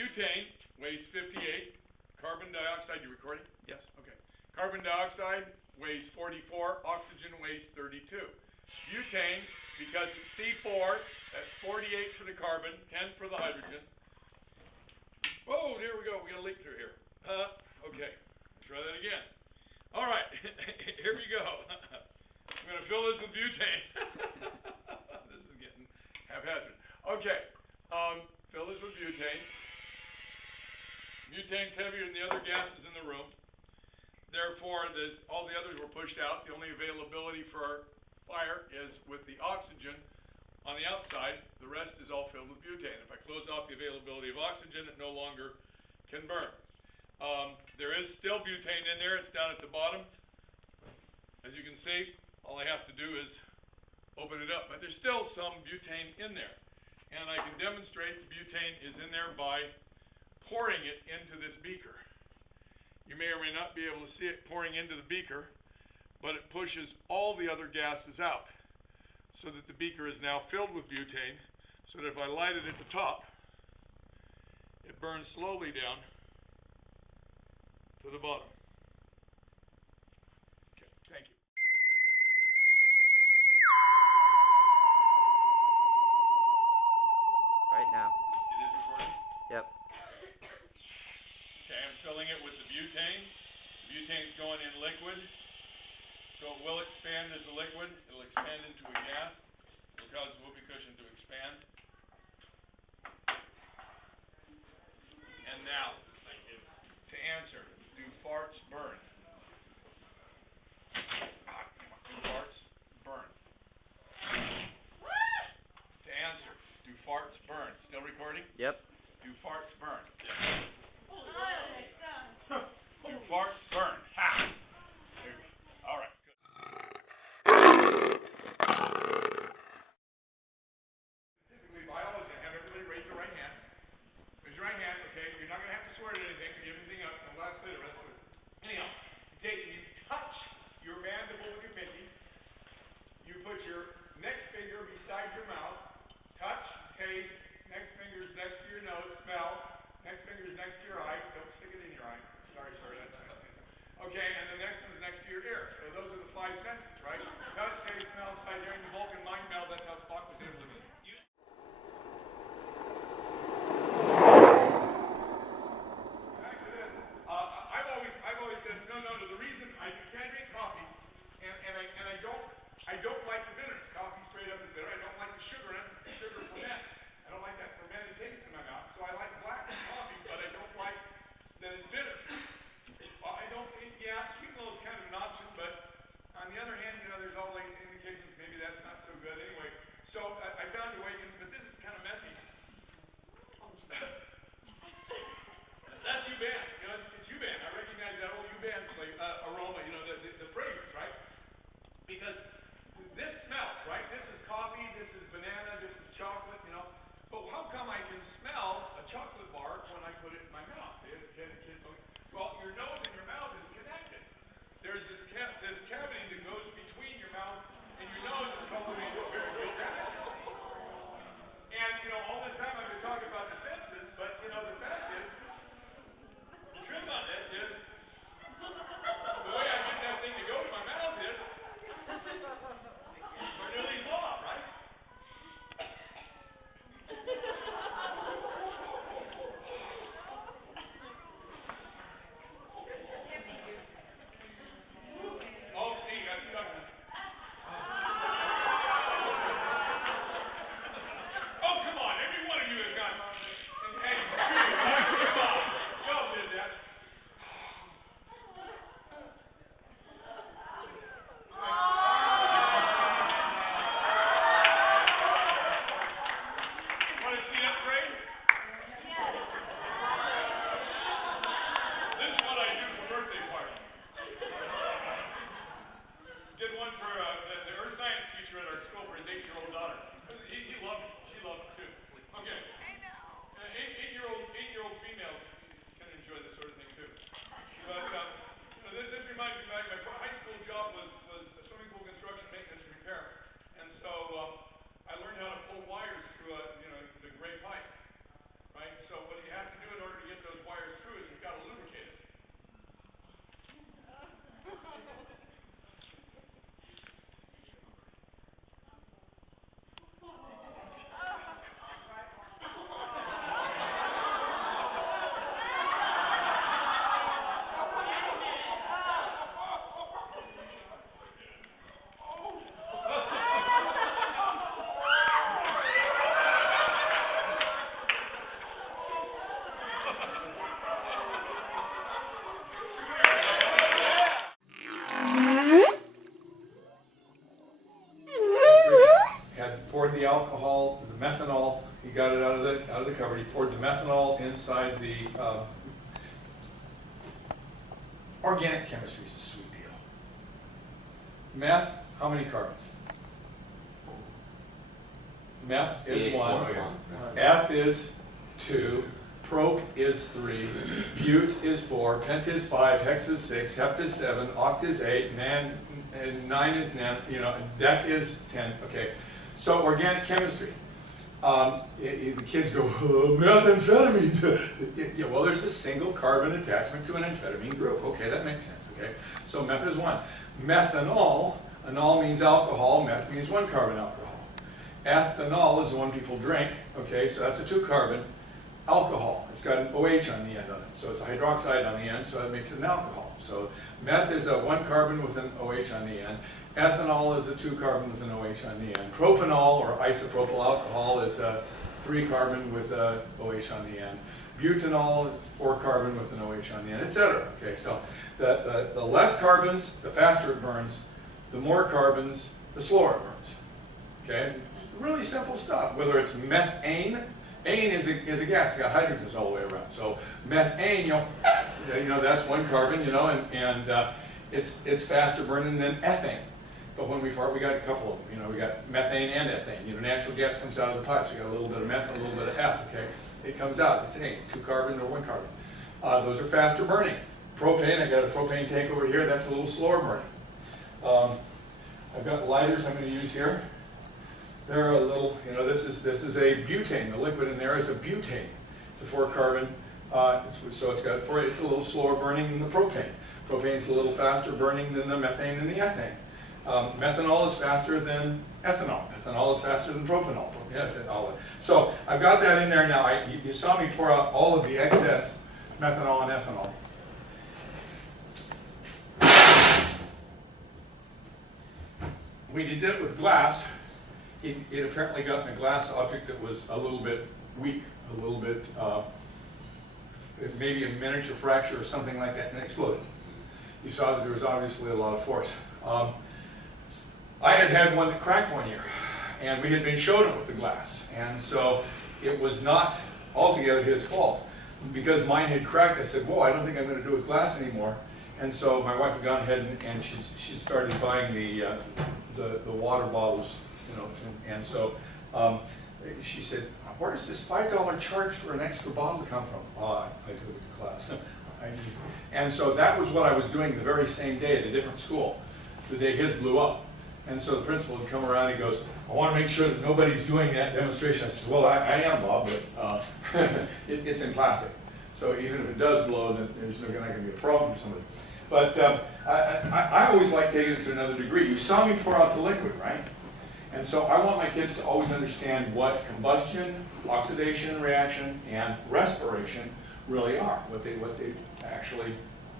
butane weighs 58. Carbon dioxide, you recording? Yes. Okay. Carbon dioxide weighs 44. Oxygen weighs 32. Butane, because it's C4, that's 48 for the carbon, 10 for the hydrogen. Whoa, there we go. We got a leak through here. Okay. Let's try that again. All right. Here we go. I'm going to fill this with butane. This is getting haphazard. Okay. Fill this with butane. Butane's heavier than the other gases in the room. Therefore, all the others were pushed out. The only availability for our fire is with the oxygen on the outside. The rest is all filled with butane. If I close off the availability of oxygen, it no longer can burn. There is still butane in there. It's down at the bottom. As you can see, all I have to do is open it up. But there's still some butane in there. And I can demonstrate the butane is in there by pouring it into this beaker. You may or may not be able to see it pouring into the beaker, but it pushes all the other gases out so that the beaker is now filled with butane, so that if I light it at the top, it burns slowly down to the bottom. Okay, thank you. Right now. It is recording? Yep. Okay, I'm filling it with the butane. The butane's going in liquid, so it will expand as a liquid. It'll expand into a gas. It'll cause the whoopee cushion to expand. And now, to answer, do farts burn? Do farts burn? To answer, do farts burn? Still recording? Yep. Do farts burn? Do farts burn? Ha! There we go. All right, good. Typically, biology, I have everybody raise your right hand. Raise your right hand, okay? You're not going to have to swear to anything, give anything up. The last bit, the rest of it. Anyhow, you touch your mandible with your pinky. You put your next finger beside your mouth. Touch, taste. Next finger's next to your nose. Smell. Next finger's next to your eye. Don't stick it in your eye. Sorry, that's inside the organic chemistry is a sweet deal. Meth, how many carbons? Meth is 1, F is 2, prop is 3, bute is 4, pent is 5, hex is 6, hept is 7, oct is 8, 9 is 10, dec is 10, okay. So organic chemistry. The kids go, oh, methamphetamine. Yeah, well, there's a single carbon attachment to an amphetamine group. Okay, that makes sense, okay? So meth is 1. Methanol, anol means alcohol, meth means 1 carbon alcohol. Ethanol is the one people drink, okay, so that's a 2 carbon alcohol. It's got an OH on the end of it, so it's a hydroxide on the end, so that makes it an alcohol. So meth is a 1 carbon with an OH on the end. Ethanol is a 2 carbon with an OH on the end. Propanol, or isopropyl alcohol, is a 3 carbon with a OH on the end. Butanol is 4 carbon with an OH on the end, etc. Okay, so the less carbons, the faster it burns. The more carbons, the slower it burns. Okay, really simple stuff. Whether it's methane, ane is a gas, it's got hydrogens all the way around. So methane, that's 1 carbon, and it's faster burning than ethane. But when we fart, we got a couple of them. We got methane and ethane. Natural gas comes out of the pipes. You got a little bit of meth and a little bit of F. Okay, it comes out. It's ane, 2 carbon or 1 carbon. Those are faster burning. Propane, I got a propane tank over here. That's a little slower burning. I've got lighters I'm going to use here. They're a little, this is a butane. The liquid in there is a butane. It's a 4 carbon. So it's a little slower burning than the propane. Propane's a little faster burning than the methane and the ethane. Methanol is faster than ethanol. Ethanol is faster than propanol. Yeah, all that. So I've got that in there now. You saw me pour out all of the excess methanol and ethanol. We did it with glass. It apparently got in a glass object that was a little bit weak, a little bit, maybe a miniature fracture or something like that, and it exploded. You saw that there was obviously a lot of force. I had one that cracked one year, and we had been showing it with the glass, and so it was not altogether his fault. Because mine had cracked, I said, whoa, I don't think I'm going to do it with glass anymore. And so my wife had gone ahead and she started buying the water bottles, and so she said, where does this $5 charge for an extra bottle come from? Oh, I took it to class. And so that was what I was doing the very same day at a different school, the day his blew up. And so the principal would come around and he goes, I want to make sure that nobody's doing that demonstration. I said, well, I am, Bob, but it's in plastic. So even if it does blow, then there's not going to be a problem for somebody. But I always like taking it to another degree. You saw me pour out the liquid, right? And so I want my kids to always understand what combustion, oxidation reaction, and respiration really are, what they actually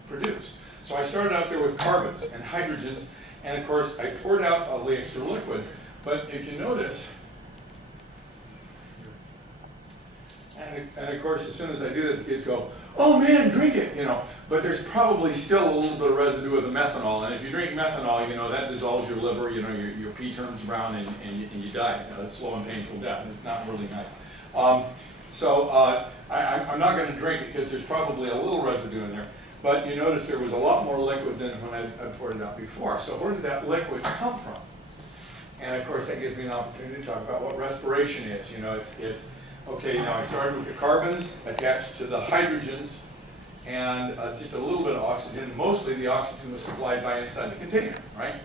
produce. So I started out there with carbons and hydrogens, and of course I poured out all the extra liquid. But if you notice, and of course as soon as I do that, the kids go, oh man, drink it, But there's probably still a little bit of residue of the methanol, and if you drink methanol, that dissolves your liver, your pee turns brown and you die. It's slow and painful death, and it's not really nice. I'm not going to drink it because there's probably a little residue in there. But you notice there was a lot more liquid than when I poured it out before. So where did that liquid come from? And of course that gives me an opportunity to talk about what respiration is. It's okay, now I started with the carbons attached to the hydrogens and just a little bit of oxygen. Mostly the oxygen was supplied by inside the container, right?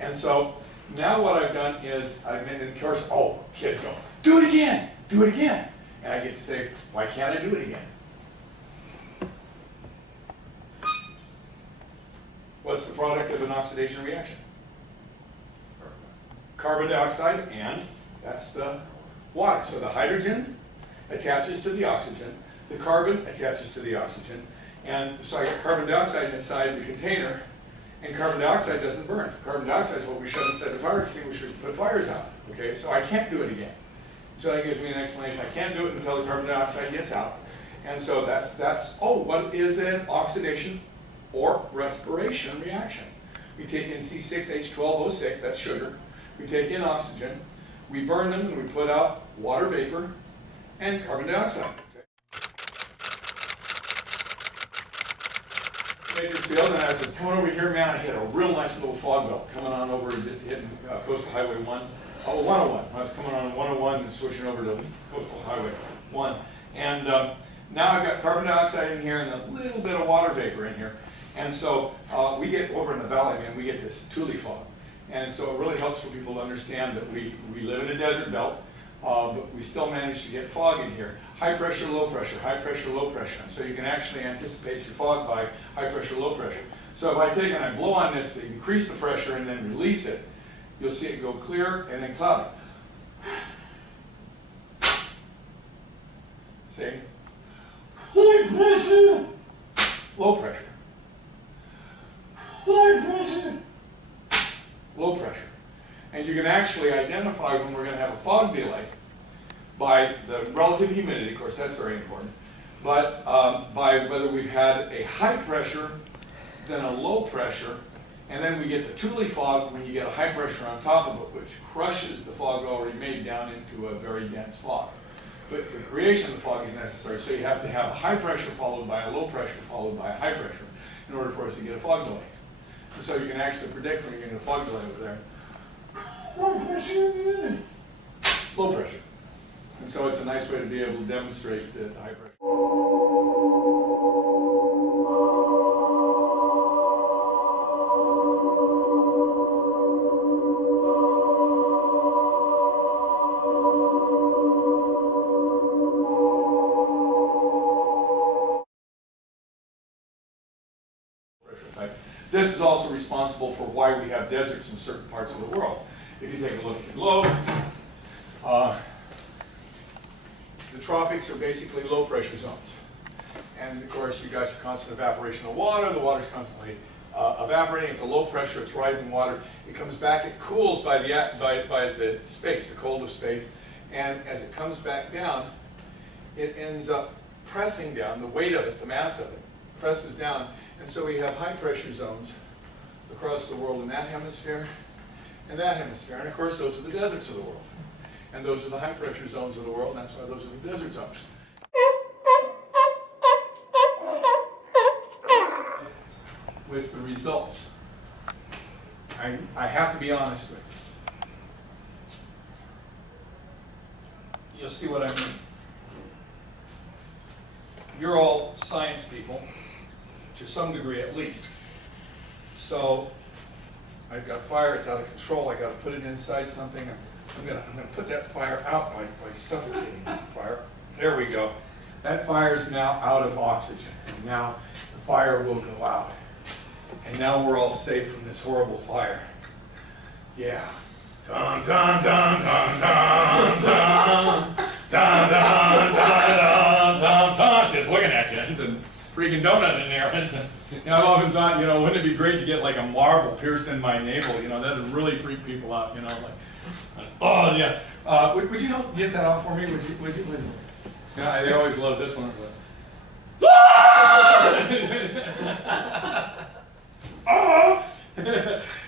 And so now what I've done is I've made, of course, kids go, do it again, do it again. And I get to say, why can't I do it again? What's the product of an oxidation reaction? Carbon dioxide, and that's the water. So the hydrogen attaches to the oxygen, the carbon attaches to the oxygen, and so I got carbon dioxide inside the container, and carbon dioxide doesn't burn. Carbon dioxide is what we shove inside the fire extinguisher to put fires out. Okay, so I can't do it again. So that gives me an explanation. I can't do it until the carbon dioxide gets out. And so that's what is an oxidation or respiration reaction? We take in C6H12O6, that's sugar. We take in oxygen, we burn them, and we put out water vapor and carbon dioxide. Bakersfield, and as I was coming over here, man, I hit a real nice little fog belt coming on over, just hitting Coastal Highway 101. I was coming on 101 and switching over to Coastal Highway 1. And now I've got carbon dioxide in here and a little bit of water vapor in here. And so we get over in the valley, man, we get this tule fog. And so it really helps for people to understand that we live in a desert belt, but we still manage to get fog in here. High pressure, low pressure, high pressure, low pressure. And so you can actually anticipate your fog by high pressure, low pressure. So if I take and I blow on this to increase the pressure and then release it, you'll see it go clear and then cloudy. See? High pressure, low pressure. High pressure, low pressure. And you can actually identify when we're going to have a fog delay by the relative humidity, of course that's very important, but by whether we've had a high pressure, then a low pressure, and then we get the tule fog when you get a high pressure on top of it, which crushes the fog already made down into a very dense fog. But the creation of the fog is necessary, so you have to have a high pressure followed by a low pressure followed by a high pressure in order for us to get a fog delay. And so you can actually predict when you're getting a fog delay over there. Low pressure, low pressure. And so it's a nice way to be able to demonstrate the high pressure. This is also responsible for why we have deserts in certain parts of the world. If you take a look at the globe, the tropics are basically low pressure zones. And of course you got your constant evaporation of water, the water's constantly evaporating, it's a low pressure, it's rising water, it comes back, it cools by the space, the coldest space, and as it comes back down, it ends up pressing down, the weight of it, the mass of it, presses down, and so we have high pressure zones across the world in that hemisphere and that hemisphere, and of course those are the deserts of the world. And those are the high pressure zones of the world, and that's why those are the desert zones. With the results, I have to be honest with you. You'll see what I mean. You're all science people, to some degree at least. So I've got fire, it's out of control, I got to put it inside something. I'm gonna put that fire out by suffocating the fire. There we go. That fire is now out of oxygen, and now the fire will go out. And now we're all safe from this horrible fire. Yeah. Dun dun dun dun dun dun dun dun dun dun dun. She's looking at you. It's a freaking donut in there. I've often thought, wouldn't it be great to get like a marble pierced in my navel? That would really freak people out. Oh yeah. Would you help get that out for me? Would you? They always love this one.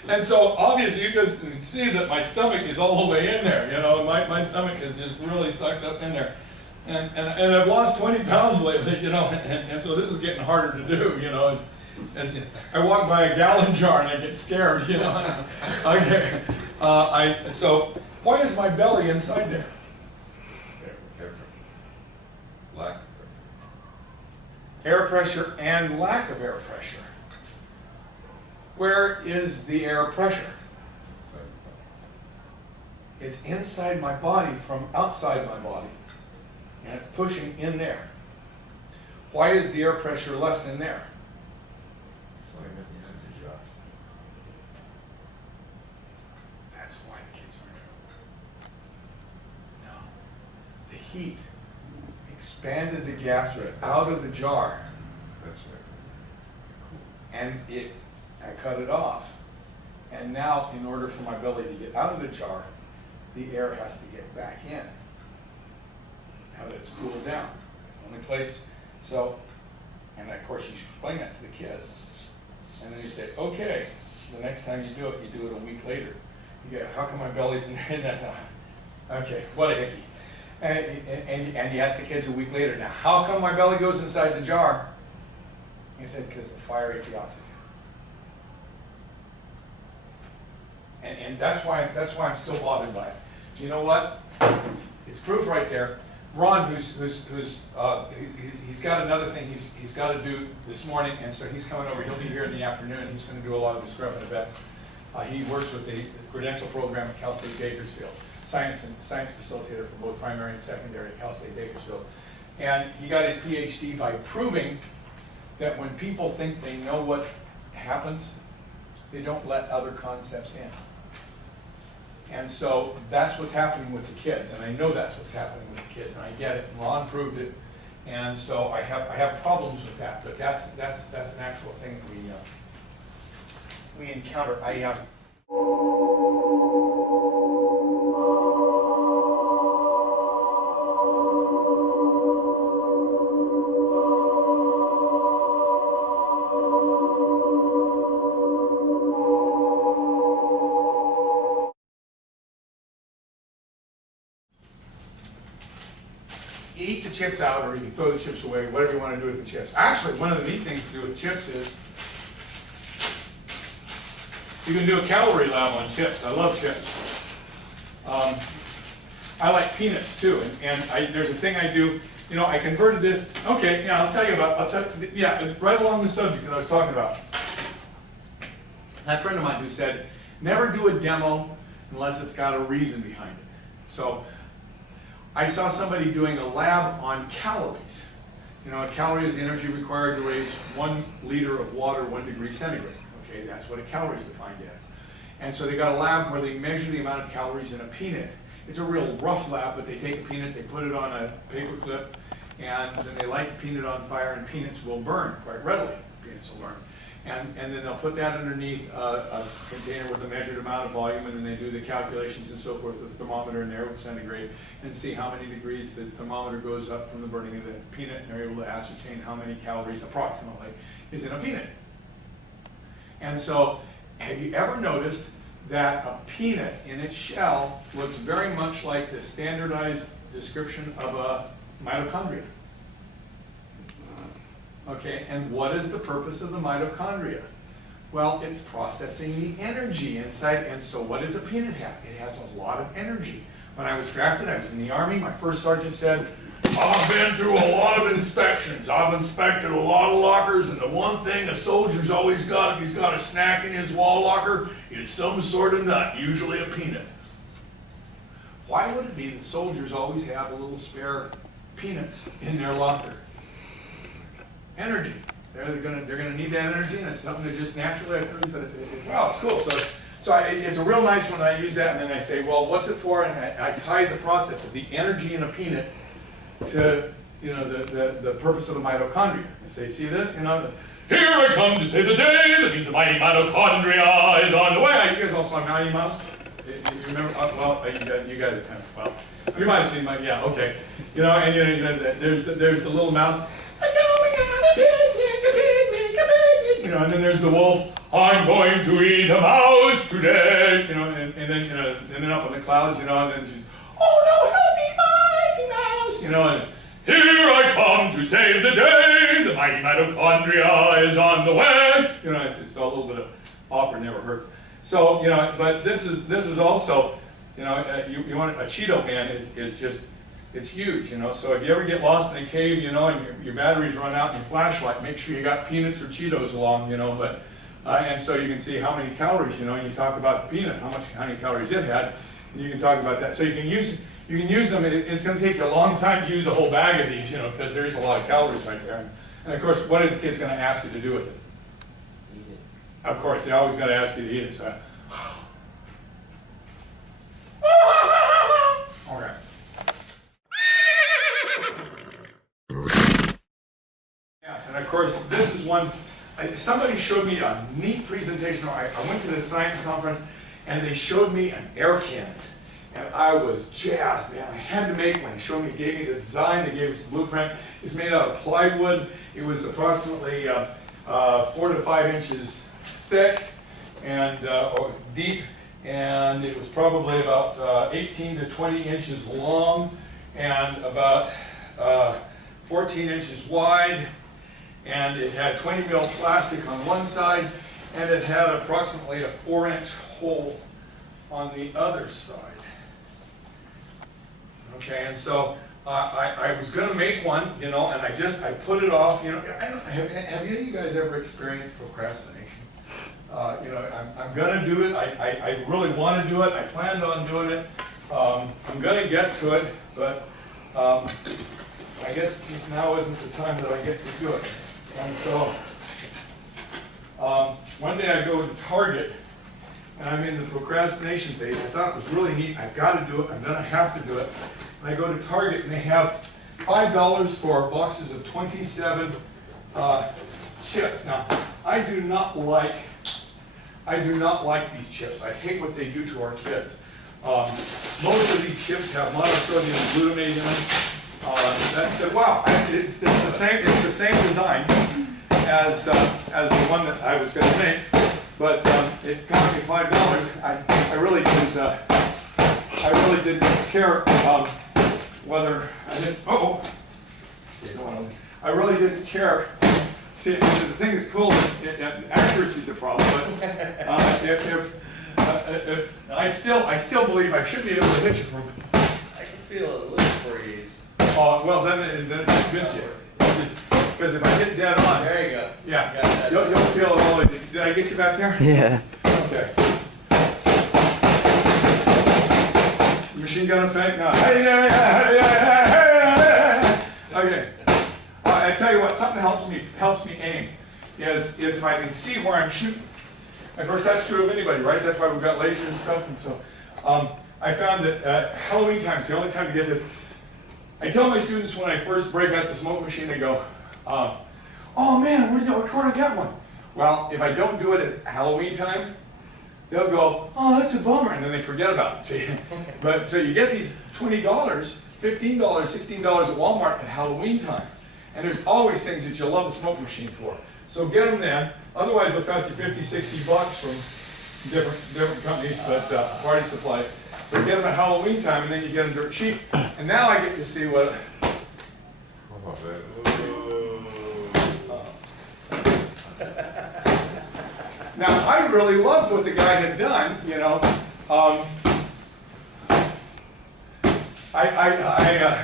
And so obviously you guys can see that my stomach is all the way in there. My stomach is just really sucked up in there. And I've lost 20 pounds lately, and so this is getting harder to do, and I walk by a gallon jar and I get scared, Okay. So why is my belly inside there? Lack of Air pressure and lack of air pressure. Where is the air pressure? It's inside my body from outside my body. And it's pushing in there. Why is the air pressure less in there? So I got these scissor jobs. That's why the kids are in trouble. No. The heat expanded the gases out of the jar. That's right. And I cut it off. And now, in order for my belly to get out of the jar, the air has to get back in. Now that it's cooled down. Only place, and of course you should explain that to the kids. And then you say, okay, the next time you do it a week later. You go, how come my belly's in that? Okay, what a hickey. And you ask the kids a week later, now how come my belly goes inside the jar? He said, because the fire ate the oxygen. And that's why I'm still bothered by it. You know what? It's proof right there. Ron, he's got another thing he's got to do this morning, and so he's coming over. He'll be here in the afternoon. He's going to do a lot of discrepant events. He works with the credential program at Cal State Bakersfield, science facilitator for both primary and secondary at Cal State Bakersfield. And he got his PhD by proving that when people think they know what happens, they don't let other concepts in. And so that's what's happening with the kids, and I know that's what's happening with the kids, and I get it. And Ron proved it, and so I have problems with that. But that's an actual thing we encounter. You eat the chips out, or you throw the chips away, whatever you want to do with the chips. Actually, one of the neat things to do with chips is you can do a calorie lab on chips. I love chips. I like peanuts too, and there's a thing I do. You know, I converted this. Okay, yeah, I'll tell you. Yeah, right along the subject that I was talking about. I had a friend of mine who said, never do a demo unless it's got a reason behind it. So I saw somebody doing a lab on calories. You know, a calorie is the energy required to raise 1 liter of water 1 degree centigrade. Okay, that's what a calorie is defined as. And so they got a lab where they measure the amount of calories in a peanut. It's a real rough lab, but they take a peanut, they put it on a paper clip, and then they light the peanut on fire, and peanuts will burn quite readily. Peanuts will burn. And then they'll put that underneath a container with a measured amount of volume, and then they do the calculations and so forth with the thermometer in there with centigrade, and see how many degrees the thermometer goes up from the burning of the peanut, and they're able to ascertain how many calories approximately is in a peanut. And so, have you ever noticed that a peanut in its shell looks very much like the standardized description of a mitochondria? Okay, and what is the purpose of the mitochondria? Well, it's processing the energy inside, and so what does a peanut have? It has a lot of energy. When I was drafted, I was in the Army, my first sergeant said, I've been through a lot of inspections. I've inspected a lot of lockers, and the one thing a soldier's always got, if he's got a snack in his wall locker, is some sort of nut, usually a peanut. Why would it be that soldiers always have a little spare peanuts in their locker? Energy. They're gonna need that energy, and it's something that just naturally wow, it's cool. So it's a real nice one. I use that, and then I say, well, what's it for? And I tie the process of the energy in a peanut to, you know, the purpose of the mitochondria. I say, see this? You know, here I come to save the day. That means the mighty mitochondria is on the way. You guys all saw Mighty Mouse? You remember? Well, you got it. Well, you might have seen my. Yeah, okay. You know, and you know, there's the little mouse. You know, and then there's the wolf. I'm going to eat a mouse today. You know, and then you know, and then up in the clouds. You know, and then she's, oh no, help me, mighty mouse. You know, and here I come to save the day. The mighty mitochondria is on the way. You know, it's a little bit of opera never hurts. So you know, but this is also, you know, you want a Cheeto man is just. It's huge, you know, so if you ever get lost in a cave, you know, and your batteries run out and your flashlight, make sure you got peanuts or Cheetos along, you know, but, and so you can see how many calories, you know, and you talk about the peanut, how many calories it had, and you can talk about that. So you can use them, it's going to take you a long time to use a whole bag of these, you know, because there is a lot of calories right there. And of course, what are the kids going to ask you to do with it? Eat it. Of course, they're always going to ask you to eat it, so. All right. And of course, this is one, somebody showed me a neat presentation. I went to this science conference, and they showed me an air cannon. And I was jazzed, man. I had to make one. They showed me, gave me the design, they gave us the blueprint. It's made out of plywood. It was approximately 4 to 5 inches thick and or deep, and it was probably about 18 to 20 inches long and about 14 inches wide. and it had 20 mil plastic on one side, and it had approximately a 4-inch hole on the other side. Okay, and so I was going to make one, you know, and I put it off. You know, have any of you guys ever experienced procrastination? You know, I'm going to do it. I really want to do it. I planned on doing it. I'm going to get to it, but I guess just now isn't the time that I get to do it. And so one day I go to Target, and I'm in the procrastination phase. I thought it was really neat. I've got to do it. I'm going to have to do it. And I go to Target, and they have $5 for boxes of 27 chips. Now, I do not like these chips. I hate what they do to our kids. Most of these chips have monosodium glutamate in them. Wow, it's the same design as the one that I was going to make, but it cost me $5. I really didn't care whether I didn't. I really didn't care. See, the thing that's cool is accuracy is a problem, but if I still believe I should be able to hit you from. I can feel a little freeze. Oh, well, then it just missed you. Because if I hit dead on. There you go. Yeah. You'll feel it all. Did I get you back there? Yeah. Okay. Machine gun effect? No. Okay. I tell you what, something helps me aim is if I can see where I'm shooting. Of course, that's true of anybody, right? That's why we've got lasers and stuff. And so I found that Halloween time is the only time to get this. I tell my students when I first break out the smoke machine, they go, oh man, where do I get one? Well, if I don't do it at Halloween time, they'll go, oh, that's a bummer, and then they forget about it. See? But so you get these $20, $15, $16 at Walmart at Halloween time. And there's always things that you'll love a smoke machine for. So get them then. Otherwise, they'll cost you $50, $60 from different companies, but party supplies. But get them at Halloween time, and then you get them dirt cheap. And now I get to see what. How about that? Now I really loved what the guy had done. You know,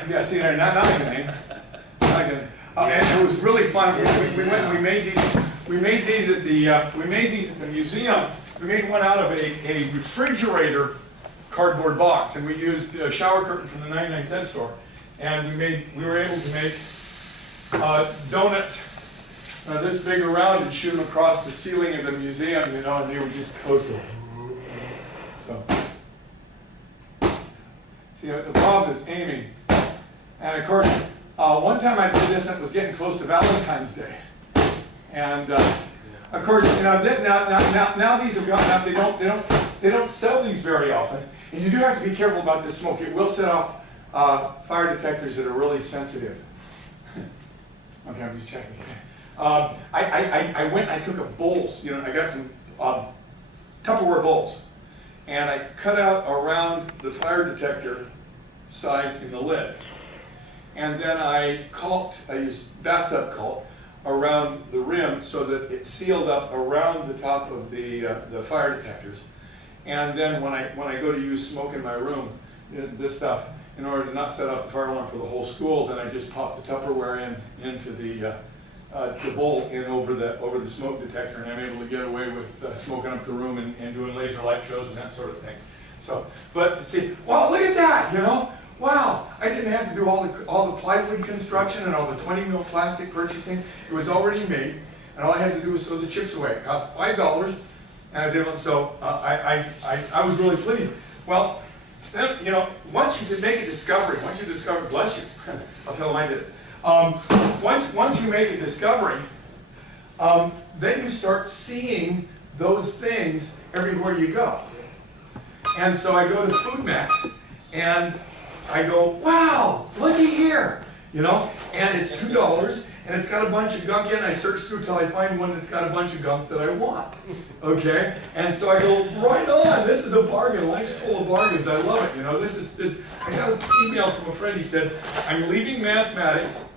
yeah. See, not a good name. Not good. And it was really fun. We went and we made these at the museum. We made one out of a refrigerator cardboard box, and we used a shower curtain from the 99-cent store, and we were able to make donuts this big around and shoot them across the ceiling of the museum, you know, and they were just coastal. So, see, the problem is aiming, and of course, one time I did this, and it was getting close to Valentine's Day, and of course, you know, now these have gotten up. They don't sell these very often. And you do have to be careful about this smoke. It will set off fire detectors that are really sensitive. Okay, I'm just checking. I went and I took a bowls. You know, I got some Tupperware bowls. And I cut out around the fire detector size in the lid. And then I used bathtub caulk around the rim so that it sealed up around the top of the fire detectors. And then when I go to use smoke in my room, this stuff, in order to not set off the fire alarm for the whole school, then I just pop the Tupperware into the bowl in over the smoke detector, and I'm able to get away with smoking up the room and doing laser light shows and that sort of thing. So, but see, wow, look at that, you know. Wow, I didn't have to do all the plywood construction and all the 20 mil plastic purchasing. It was already made, and all I had to do was throw the chips away. It cost $5. And I was able, so I was really pleased. Well, then, you know, once you make a discovery, bless you, I'll tell them I did it. Once you make a discovery, then you start seeing those things everywhere you go. And so I go to Food Max, and I go, wow, looky here, you know, and it's $2. And it's got a bunch of gunk in it. I search through till I find one that's got a bunch of gunk that I want. Okay? And so I go, right on, this is a bargain. Life's full of bargains. I love it. You know, I got an email from a friend. He said, I'm leaving mathematics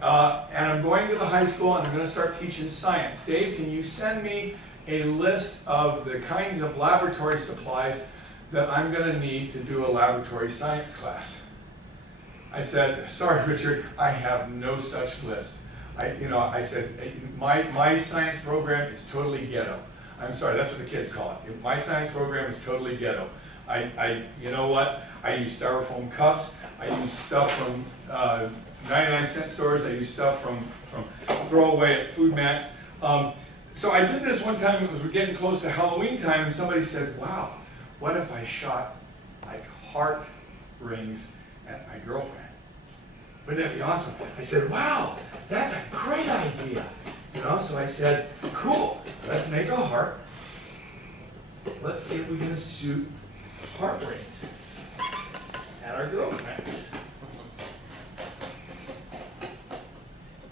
And I'm going to the high school and I'm gonna start teaching science. Dave, can you send me a list of the kinds of laboratory supplies that I'm gonna need to do a laboratory science class? I said, sorry, Richard, I have no such list. I said, my science program is totally ghetto. I'm sorry, that's what the kids call it. My science program is totally ghetto. You know what? I use styrofoam cups. I use stuff from 99-cent stores. I use stuff from throwaway at Food Max. So I did this one time. It was getting close to Halloween time, and somebody said, "Wow, what if I shot like heart rings at my girlfriend? Wouldn't that be awesome?" I said, "Wow, that's a great idea." So I said, "Cool, let's make a heart. Let's see if we can shoot heart rings at our girlfriends."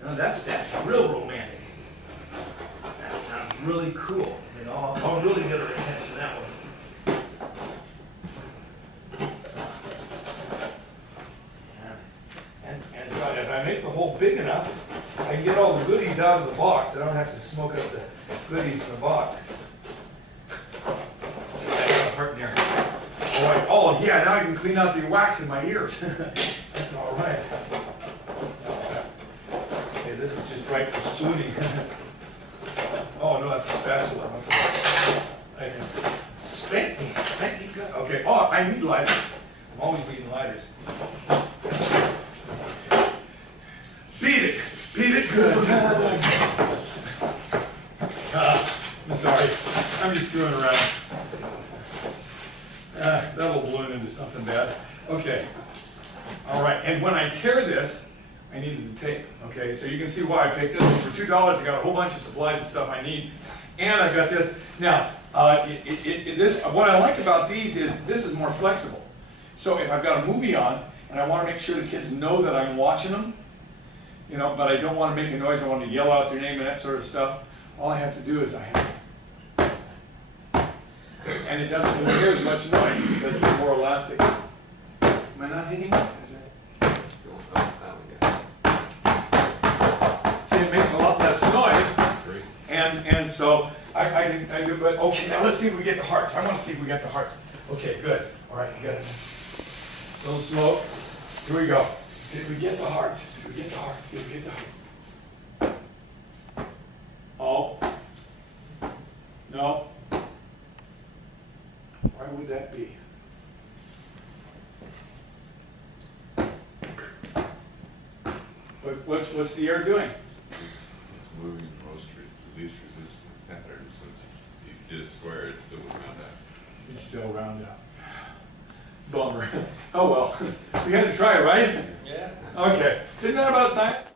That's real romantic. That sounds really cool. I'll really get her attention that way. And so if I make the hole big enough, I can get all the goodies out of the box. I don't have to smoke up the goodies in the box. I got a heart in there. Oh yeah, now I can clean out the wax in my ears. That's all right. Okay, this is just right for spooning. Oh no, that's a spatula. Okay. Spanky good. Okay. Oh, I need lighters. I'm always needing lighters. Beat it good. I'm sorry. I'm just screwing around. That'll balloon into something bad. Okay. All right. And when I tear this, I needed the tape. Okay. So you can see why I picked this. For $2, I got a whole bunch of supplies and stuff I need. And I got this. Now, what I like about these is this is more flexible. So if I've got a movie on and I want to make sure the kids know that I'm watching them, but I don't want to make a noise, I want to yell out their name and that sort of stuff, all I have to do is and it doesn't hear as much noise because it's more elastic. Am I not hitting it? See, it makes a lot less noise. And so I do, but okay, now let's see if we get the hearts. I want to see if we get the hearts. Okay, good. All right, good. A little smoke. Here we go. Did we get the hearts? Did we get the hearts? Did we get the hearts? Oh. No. Why would that be? What's the air doing? It's moving most least resistant pattern, since if you did a square, it still would round out. It's still round out. Bummer. Oh well. We had to try, right? Yeah. Okay. Isn't that about science?